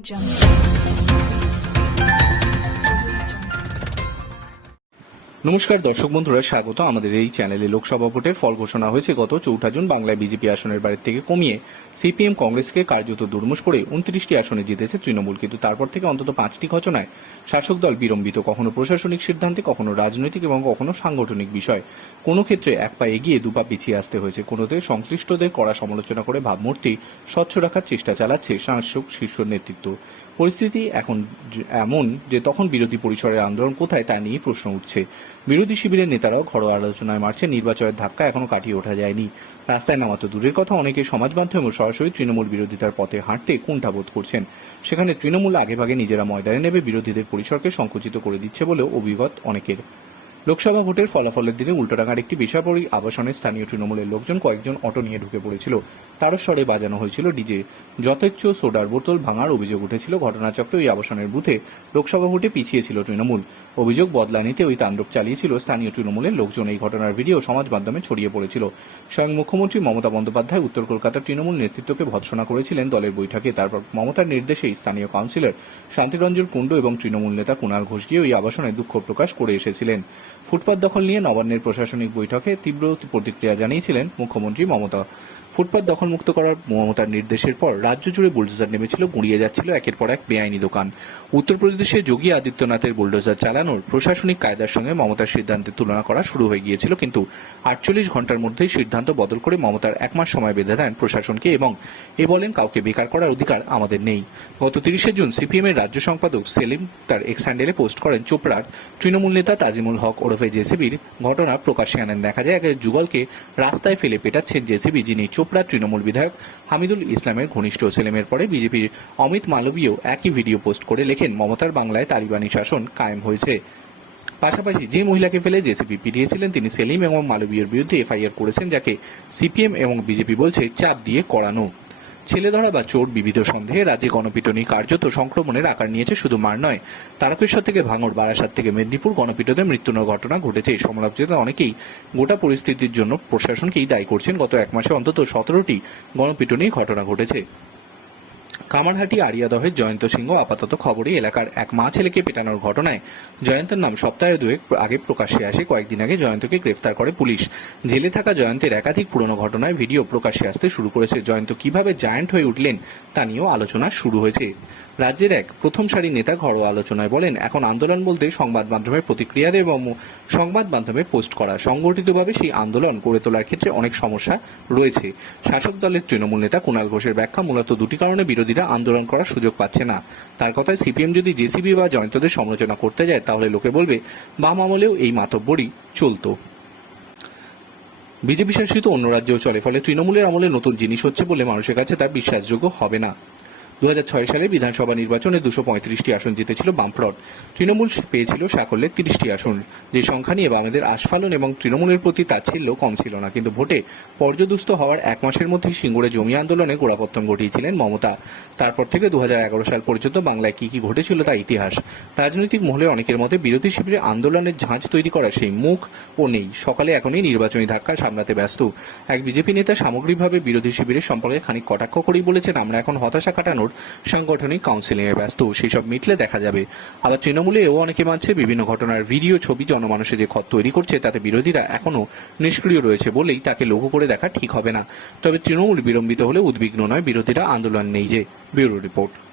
jump. নমস্কার, দর্শক বন্ধুরা, স্বাগত। আমাদের এই চ্যানেলে লোকসভা ভোটের ফল ঘোষণা হয়েছে গত চৌঠা জুন বাংলায় বিজেপি আসনের বাড়ির থেকে কমিয়ে সিপিএম কংগ্রেসকে কার্যত দুর্মুষ করে উনত্রিশটি আসনে জিতেছে তৃণমূল। কিন্তু তারপর থেকে অন্তত পাঁচটি ঘটনায় শাসক দল বিলম্বিত। কখনো প্রশাসনিক সিদ্ধান্তে, কখনো রাজনৈতিক এবং কখনো সাংগঠনিক বিষয়। কোনো ক্ষেত্রে এক পা এগিয়ে দুপা পিছিয়ে আসতে হয়েছে। কোনোতে সংশ্লিষ্টদের কড়া সমালোচনা করে ভাবমূর্তি স্বচ্ছ রাখার চেষ্টা চালাচ্ছে শাসক শীর্ষ নেতৃত্ব। পরিস্থিতি এখন এমন যে তখন বিরোধী পরিসরের আন্দোলন কোথায় তা নিয়ে প্রশ্ন উঠছে। বিরোধী শিবিরের নেতারাও ঘরোয়া আলোচনায় মারছে নির্বাচনের ধাক্কা এখনও কাটিয়ে ওঠা যায়নি। রাস্তায় নামা তো দূরের কথা, অনেকে সমাজ মাধ্যমে সরাসরি তৃণমূল বিরোধিতার পথে হাঁটতে কুণ্ঠাবোধ করছেন। সেখানে তৃণমূল আগেভাগে নিজেরা ময়দানে নেবে, বিরোধীদের পরিসরকে সংকুচিত করে দিচ্ছে বলেও অভিজ্ঞত অনেকের। লোকসভা ভোটের ফলাফলের দিনে উল্টোডাঙ্গার একটি বেসরকারি আবাসনে স্থানীয় তৃণমূলের লোকজন কয়েকজন অটো নিয়ে ঢুকে পড়েছিল। তারও স্বরে বাজানো হয়েছিল ডিজে। যথেচ্ছ সোডার বোতল ভাঙার অভিযোগ উঠেছিল ঘটনাচক্রে ওই আবাসনের বুথে। লোকসভা ভোটে পিছিয়ে ছিল তৃণমূল। অভিযোগ বদলা নিতে ওই তাণ্ডব চালিয়েছিল স্থানীয় তৃণমূলের লোকজন। এই ঘটনার ভিডিও সমাজ মাধ্যমে ছড়িয়ে পড়েছিল। স্বয়ং মুখ্যমন্ত্রী মমতা বন্দ্যোপাধ্যায় উত্তর কলকাতার তৃণমূল নেতৃত্বকে ভৎসনা করেছিলেন দলের বৈঠকে। তারপর মমতার নির্দেশেই স্থানীয় কাউন্সিলর শান্তিরঞ্জন কুণ্ডু এবং তৃণমূল নেতা কুণাল ঘোষ গিয়ে ওই আবাসনে দুঃখ প্রকাশ করে এসেছিলেন। ফুটপাত দখল নিয়ে নবান্নের প্রশাসনিক বৈঠকে তীব্র প্রতিক্রিয়া জানিয়েছিলেন মুখ্যমন্ত্রী মমতা। ফুটপাত দখলমুক্ত করার মমতার নির্দেশের পর রাজ্য জুড়ে বুলডোজার নেমেছিল, গুঁড়িয়ে যাচ্ছিল একের পর এক বেআইনি দোকান। উত্তরপ্রদেশে যোগী আদিত্যনাথের বুলডোজার চালানোর প্রশাসনিক কায়দার সঙ্গে মমতার সিদ্ধান্তের তুলনা করা শুরু হয়ে গিয়েছিল, কিন্তু আটচল্লিশ ঘণ্টার মধ্যেই সিদ্ধান্ত বদল করে মমতার এক মাস সময় বেঁধে দেন প্রশাসনকে এবং এ বলেন, কাউকে বেকার করার অধিকার আমাদের নেই। গত তিরিশে জুন সিপিএম এর রাজ্য সম্পাদক সেলিম তার এক্স হ্যান্ডেলে পোস্ট করেন চোপড়ার তৃণমূল নেতা তাজিমুল হক ওরফে জেসিবির ঘটনা প্রকাশ্যে আনেন। দেখা যায়, এক যুগলকে রাস্তায় ফেলে পেটাচ্ছেন জেসিবি, যিনি চোপড়া তৃণমূল বিধায়ক হামিদুল ইসলামের ঘনিষ্ঠ সেলিমের পরে বিজেপির অমিত মালবীয় একই ভিডিও পোস্ট করে লেখেন, মমতার বাংলায় তালিবানি শাসন কায়েম হয়েছে। পাশাপাশি যে মহিলাকে ফেলে জেসিপি পিটিয়েছিলেন, তিনি সেলিম এবং মালবীয়ের বিরুদ্ধে এফআইআর করেছেন, যাকে সিপিএম এবং বিজেপি বলছে চাপ দিয়ে করানো। ছেলে ধরা বা চোর বিবিধ সন্দেহে রাজ্যে গণপিটনি কার্যত সংক্রমণের আকার নিয়েছে শুধু মার নয়। তারকেশ্বর থেকে ভাঙর বারাসাত থেকে মেদিনীপুর গণপিটনে মৃত্যুর ঘটনা ঘটেছে। এই সমালোচনা অনেকেই গোটা পরিস্থিতির জন্য প্রশাসনকেই দায়ী করছেন। গত এক মাসে অন্তত সতেরোটি গণপিটনি ঘটনা ঘটেছে। কামারহাটি আরিয়াদহের জয়ন্ত সিংহ আপাতত খবরে এলাকার এক মা ছেলেকে পেটানোর ঘটনায়। জয়ন্তের নাম সপ্তাহে দুয়েক আগে প্রকাশ্যে আসে। কয়েকদিন আগে জয়ন্তকে গ্রেফতার করে পুলিশ। জেলে থাকা জয়ন্তের একাধিক পুরনো ঘটনায় ভিডিও প্রকাশ্যে আসতে শুরু করেছে। জয়ন্ত কীভাবে জায়ান্ট হয়ে উঠলেন তা নিয়েও আলোচনা শুরু হয়েছে। রাজ্যের এক প্রথম সারি নেতা ঘরোয়া আলোচনায় বলেন, এখন আন্দোলন বলতে সংবাদ মাধ্যমের প্রতিক্রিয়া দেয় এবং সংবাদ মাধ্যমে পোস্ট করা। সংগঠিতভাবে সেই আন্দোলন গড়ে তোলার ক্ষেত্রে অনেক সমস্যা রয়েছে। শাসক দলের তৃণমূল নেতা কুণাল ঘোষের ব্যাখ্যা মূলত দুটি কারণে বিরোধীরা আন্দোলন করার সুযোগ পাচ্ছে না। তার কথায় সিপিএম যদি জেসিবি বা জয়ন্তদের সমালোচনা করতে যায়, তাহলে লোকে বলবে বাম আমলেও এই মাতব্বরই চলতো। বিজেপি শাসিত অন্য রাজ্যেও চলে, ফলে তৃণমূলের আমলে নতুন জিনিস হচ্ছে বলে মানুষের কাছে তা বিশ্বাসযোগ্য হবে না। দু হাজার ছয় সালে বিধানসভা নির্বাচনে দুশো পঁয়ত্রিশটি আসন জিতেছিল বামফ্রন্ট। তৃণমূল পেয়েছিল সাকল্যের তিরিশটি আসন। যে সংখ্যা নিয়ে বামেদের আস্ফালন এবং তৃণমূলের প্রতি তাচ্ছিল্য কম ছিল না, কিন্তু ভোটে পর্যদুস্ত হওয়ার এক মাসের মধ্যেই সিঙ্গুরে জমি আন্দোলনে গোড়াপত্তন ঘটিয়েছিলেন মমতা। তারপর থেকে দু হাজার এগারো সাল পর্যন্ত বাংলায় কি কি ঘটেছিল তা ইতিহাস। রাজনৈতিক মহলে অনেকের মতে বিরোধী শিবিরে আন্দোলনের ঝাঁজ তৈরি করা সেই মুখ ও নেই। সকালে এখনই নির্বাচনী ধাক্কা সামলাতে ব্যস্ত। এক বিজেপি নেতা সামগ্রিকভাবে বিরোধী শিবিরের সম্পর্কে খানিক কটাক্ষ করেই বলেছেন, আমরা এখন হতাশা কাটানোর সাংগঠনিক কাউন্সিলিং এ ব্যস্ত সেই সব মিটলে দেখা যাবে। আবার তৃণমূলে এও অনেকে মানছে বিভিন্ন ঘটনার ভিডিও, ছবি, জনমানুষে যে ক্ষত তৈরি করছে, তাতে বিরোধীরা এখনও নিষ্ক্রিয় রয়েছে বলেই তাকে লঘু করে দেখা ঠিক হবে না। তবে তৃণমূল বিলম্বিত হলে উদ্বিগ্ন নয়, বিরোধীরা আন্দোলন নেই যে। Bureau report.